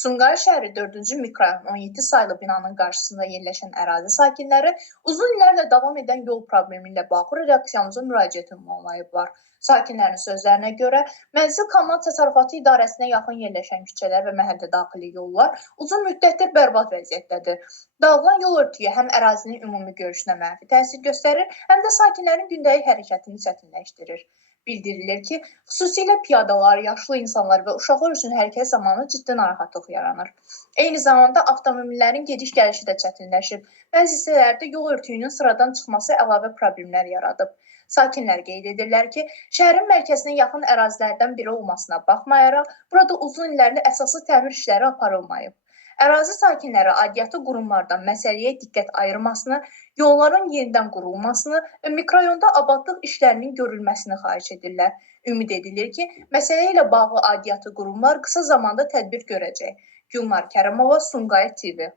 Sumqayıt şəhəri 4-cü mikrorayon 17 saylı binanın qarşısında yerləşən ərazi sakinləri uzun illərlə davam edən yol problemi ilə bağlı redaksiyamıza müraciət ünvanlayıblar. Sakinlərin sözlərinə görə, Mənzil Kommunal Təsərrüfatı İdarəsinə yaxın yerləşən küçələr və məhəllə daxili yollar uzun müddətdir bərbad vəziyyətdədir. Dağılan yol örtüyü həm ərazinin ümumi görüşünə mənfi təsir göstərir, həm də sakinlərin gündəlik hərəkətini çətinləşdirir. Bildirilir ki, xüsusilə piyadalar, yaşlı insanlar və uşaqlar üçün hərəkət zamanı ciddi narahatlıq yaranır. Eyni zamanda avtomobillərin gediş-gəlişi də çətinləşib. Bəzi hissələrdə yol örtüyünün sıradan çıxması əlavə problemlər yaradıb. Sakinlər qeyd edirlər ki, şəhərin mərkəzinə yaxın ərazilərdən biri olmasına baxmayaraq, burada uzun illərlə əsaslı təmir işləri aparılmayıb. Ərazi sakinləri aidiyyatı qurumlardan məsələyə diqqət ayırmasını, yolların yenidən qurulmasını və mikrorayonda abadlıq işlərinin görülməsini xahiş edirlər. Ümid edilir ki, məsələ ilə bağlı aidiyyatı qurumlar qısa zamanda tədbir görəcək. Gülnar Kərimova, Sumqayıt TV.